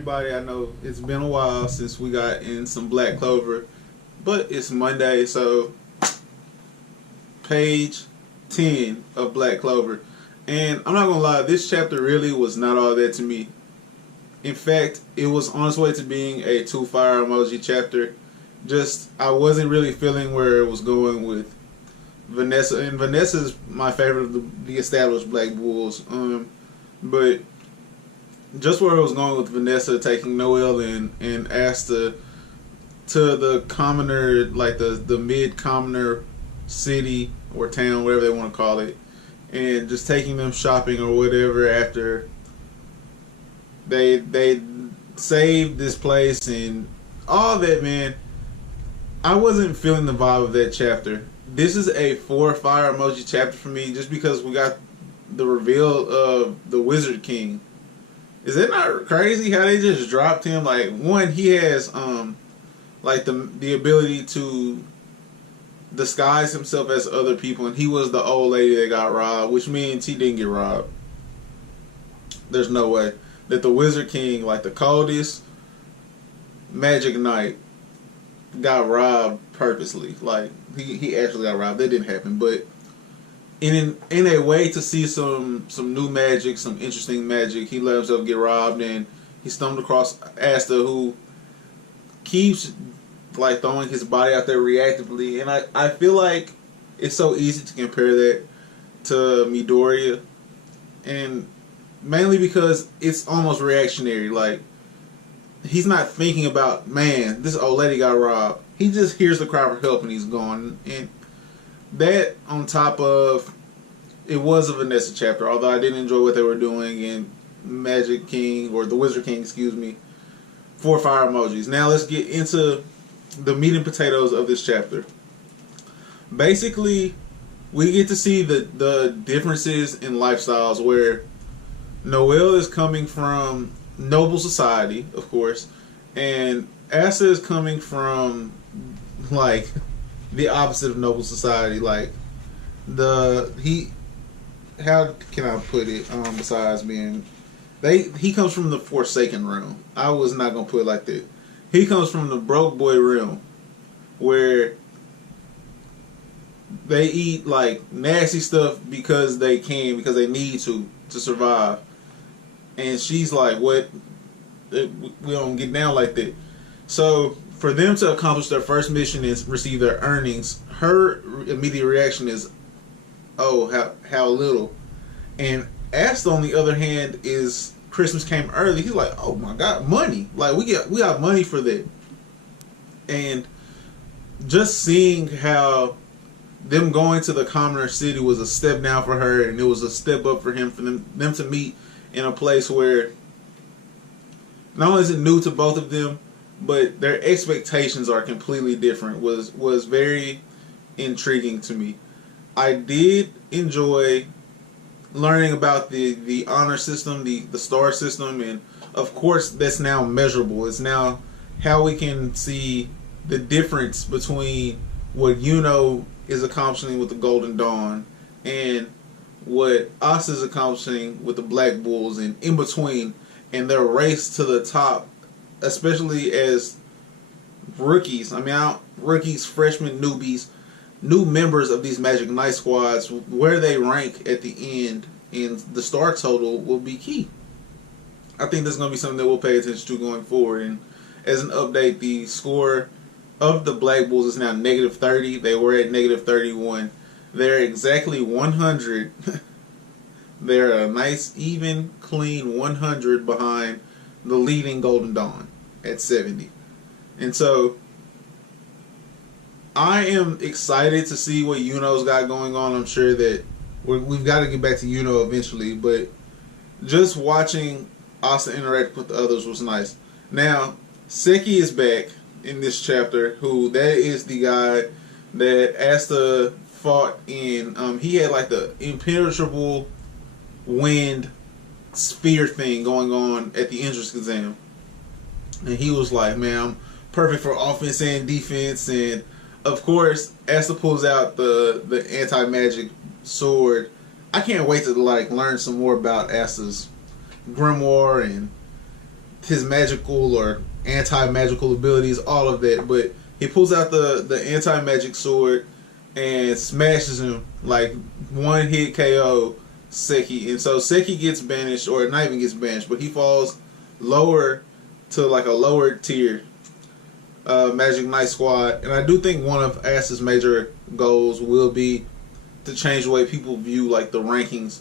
everybody. I know it's been a while since we got in some Black Clover, but it's Monday, so page 10 of Black Clover. And I'm not gonna lie, this chapter really was not all that to me. In fact, it was on its way to being a 2 fire emoji chapter. Just, I wasn't really feeling where it was going with Vanessa. And Vanessa's my favorite of the established Black Bulls. But just where it was going with Vanessa taking Noelle and Asta to the commoner, like the mid-commoner city or town, whatever they want to call it, and just taking them shopping or whatever after they saved this place and all that, man. I wasn't feeling the vibe of that chapter. This is a 4 fire emoji chapter for me just because we got the reveal of the Wizard King. Is it not crazy how they just dropped him? Like, one, he has like the ability to disguise himself as other people, and he was the old lady that got robbed, which means he didn't get robbed. There's no way that the Wizard King, like the coldest Magic Knight, got robbed purposely. Like he actually got robbed. That didn't happen, but in a way to see some new magic, some interesting magic, he let himself get robbed, and he stumbled across Asta, who keeps like throwing his body out there reactively, and I feel like it's so easy to compare that to Midoriya, and mainly because it's almost reactionary. Like, he's not thinking about, man, this old lady got robbed. He just hears the cry for help and he's gone. And that, on top of, it was a Vanessa chapter, although I didn't enjoy what they were doing in Magic King, or the Wizard King, excuse me, 4 fire emojis. Now let's get into the meat and potatoes of this chapter. Basically, we get to see the differences in lifestyles, where Noelle is coming from noble society, of course, and Asta is coming from like the opposite of noble society. Like how can I put it? Besides being, he comes from the Forsaken realm. I was not gonna put it like that. He comes from the broke boy realm, where they eat like nasty stuff because they can, because they need to survive. And she's like, what? We don't get down like that. So for them to accomplish their first mission and receive their earnings, her immediate reaction is, oh, how little. And Asta, on the other hand, is Christmas came early. He's like, oh my God, money. Like, we got money for that. And just seeing how them going to the commoner city was a step down for her, and it was a step up for him, for them to meet in a place where not only is it new to both of them, but their expectations are completely different, was very intriguing to me. I did enjoy learning about the honor system, the star system, and of course that's now measurable. It's now how we can see the difference between what Yuno is accomplishing with the Golden Dawn and what Asta is accomplishing with the Black Bulls, and in between, and their race to the top, especially as rookies. I mean, rookies, freshmen, newbies, new members of these Magic Knight squads, where they rank at the end and the star total will be key. I think that's going to be something that we'll pay attention to going forward. And as an update, the score of the Black Bulls is now -30. They were at -31. They're exactly 100. They're a nice, even, clean 100 behind the leading Golden Dawn at 70. And so I am excited to see what Yuno's got going on. I'm sure that we've got to get back to Yuno eventually, but just watching Asta interact with the others was nice. Now, Seki is back in this chapter, that is the guy that Asta fought in. He had like the impenetrable wind sphere thing going on at the entrance exam, and he was like, man, I'm perfect for offense and defense. And of course, Asta pulls out the anti-magic sword. I can't wait to like learn some more about Asta's grimoire and his magical or anti-magical abilities, all of that. But he pulls out the anti-magic sword and smashes him like one hit KO Seki. And so Seki gets banished, or not even gets banished, but he falls lower to like a lower tier Magic Knight squad. And I do think one of Asta's major goals will be to change the way people view like the rankings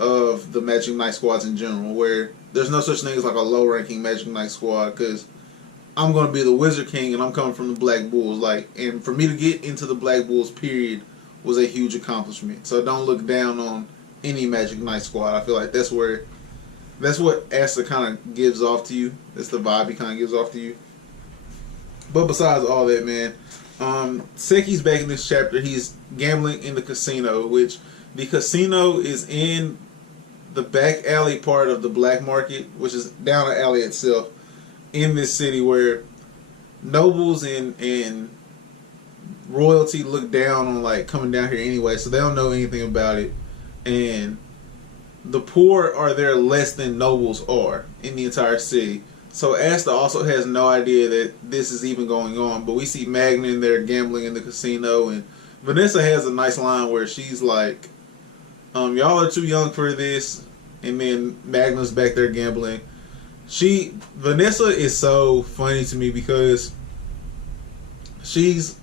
of the Magic Knight squads in general, where there's no such thing as like a low ranking Magic Knight squad, because I'm going to be the Wizard King and I'm coming from the Black Bulls. Like, and for me to get into the Black Bulls period was a huge accomplishment. So don't look down on any Magic Knight squad. I feel like that's what Asta kind of gives off to you. That's the vibe he kind of gives off to you. But besides all that, man, Seki's back in this chapter. He's gambling in the casino, which the casino is in the back alley part of the black market, which is down the alley itself in this city, where nobles and royalty look down on like coming down here anyway, so they don't know anything about it. And the poor are there less than nobles are in the entire city. So Asta also has no idea that this is even going on. But we see Magna in there gambling in the casino, and Vanessa has a nice line where she's like, y'all are too young for this. And then Magna's back there gambling. Vanessa is so funny to me because she's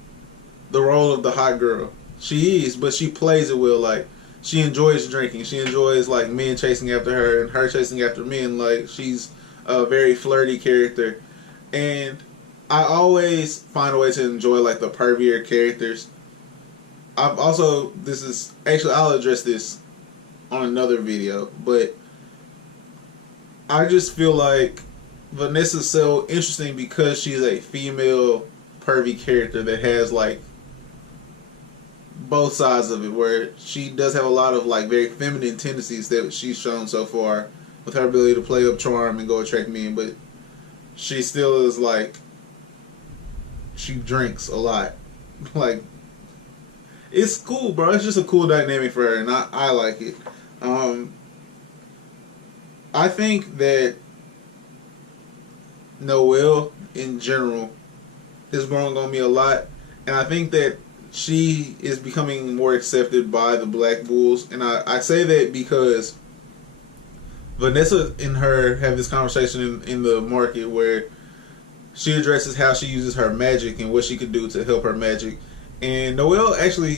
the role of the hot girl. She is, but she plays it well. Like, she enjoys drinking. She enjoys like men chasing after her and her chasing after men. Like, she's a very flirty character. And I always find a way to enjoy like the pervier characters. I'll address this on another video, but I just feel like Vanessa's so interesting because she's a female pervy character that has like both sides of it, where she does have a lot of like very feminine tendencies that she's shown so far with her ability to play up charm and go attract men, but she still is like, she drinks a lot. Like, it's cool, bro. It's just a cool dynamic for her, and I like it. I think that Noelle in general is growing on me a lot, and I think that she is becoming more accepted by the Black Bulls. And I say that because Vanessa and her have this conversation in the market where she addresses how she uses her magic and what she could do to help her magic. And Noelle, actually,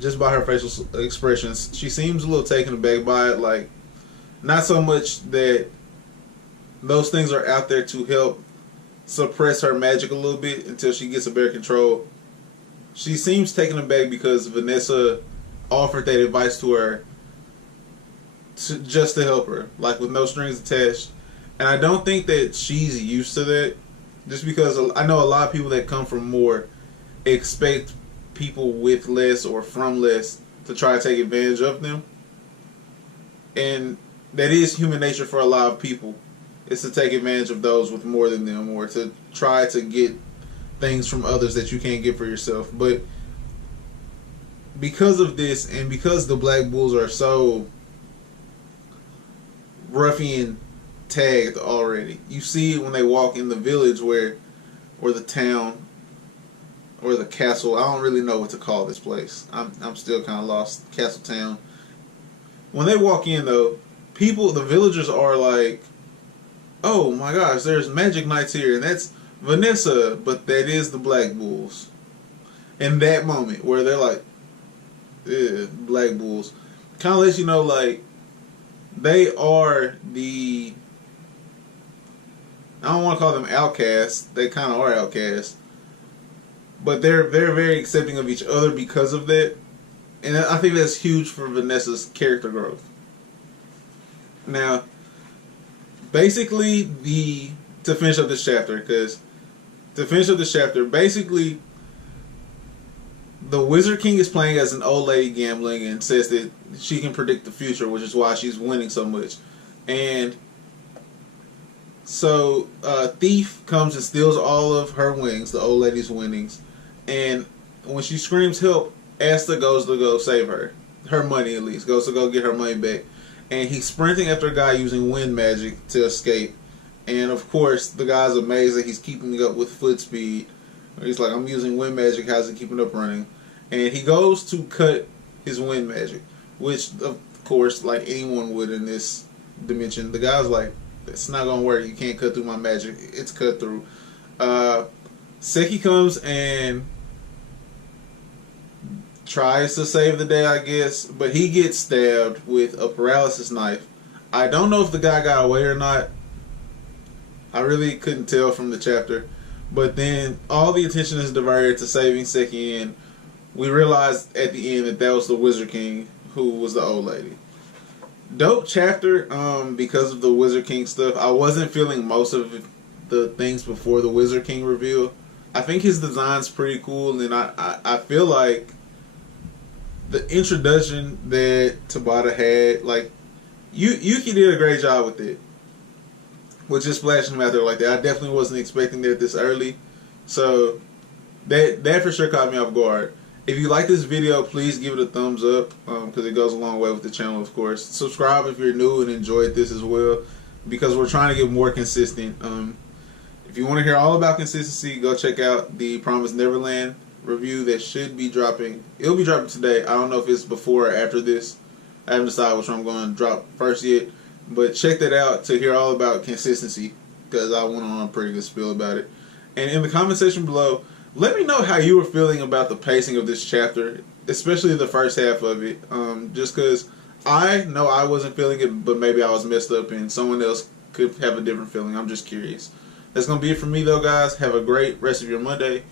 just by her facial expressions, she seems a little taken aback by it. Like, not so much that those things are out there to help suppress her magic a little bit until she gets a better control. She seems taken aback because Vanessa offered that advice to her just to help her, like with no strings attached. And I don't think that she's used to that, just because I know a lot of people that come from more expect people with less or from less to try to take advantage of them. And that is human nature for a lot of people, is to take advantage of those with more than them, or to try to get things from others that you can't get for yourself. But because of this, and because the Black Bulls are so ruffian tagged already, you see it when they walk in the village or the town, or the castle. I don't really know what to call this place. I'm still kind of lost. Castle Town. When they walk in, though, the villagers are like, oh my gosh, there's Magic Knights here, and that's Vanessa, but that is the Black Bulls. In that moment where they're like, Black Bulls, kind of lets you know, like, they are the, I don't want to call them outcasts, they kind of are outcasts, but they're very accepting of each other because of that. And I think that's huge for Vanessa's character growth. Now, basically, to finish up this chapter, basically, the Wizard King is playing as an old lady gambling and says that she can predict the future, which is why she's winning so much. And so, Thief comes and steals all of her winnings, the old lady's winnings. And when she screams help, Asta goes to go save her. Her money, at least. Goes to go get her money back. And he's sprinting after a guy using wind magic to escape. And of course, the guy's amazed that he's keeping up with foot speed. He's like, I'm using wind magic. How's he keeping up running? And he goes to cut his wind magic, which, of course, like anyone would in this dimension, the guy's like, it's not going to work. You can't cut through my magic. It's cut through. Seki comes and tries to save the day, I guess, but he gets stabbed with a paralysis knife. I don't know if the guy got away or not. I really couldn't tell from the chapter. But then all the attention is diverted to saving Seki, and we realized at the end that that was the Wizard King, who was the old lady. Dope chapter, because of the Wizard King stuff. I wasn't feeling most of the things before the Wizard King reveal. I think his design's pretty cool, and I feel like the introduction that Tabata had, like, Yuki did a great job with it. With just splashing him out there like that. I definitely wasn't expecting that this early. So, that for sure caught me off guard. If you like this video, please give it a thumbs up, because it goes a long way with the channel, of course. Subscribe if you're new and enjoyed this as well, because we're trying to get more consistent. If you want to hear all about consistency, go check out the Promised Neverland review that should be dropping. It'll be dropping today. I don't know if it's before or after this. I haven't decided which one I'm going to drop first yet. But check that out to hear all about consistency, because I went on a pretty good spiel about it. And in the comment section below, let me know how you were feeling about the pacing of this chapter, especially the first half of it. Just because I know I wasn't feeling it, but maybe I was messed up and someone else could have a different feeling. I'm just curious. That's going to be it for me, though, guys. Have a great rest of your Monday.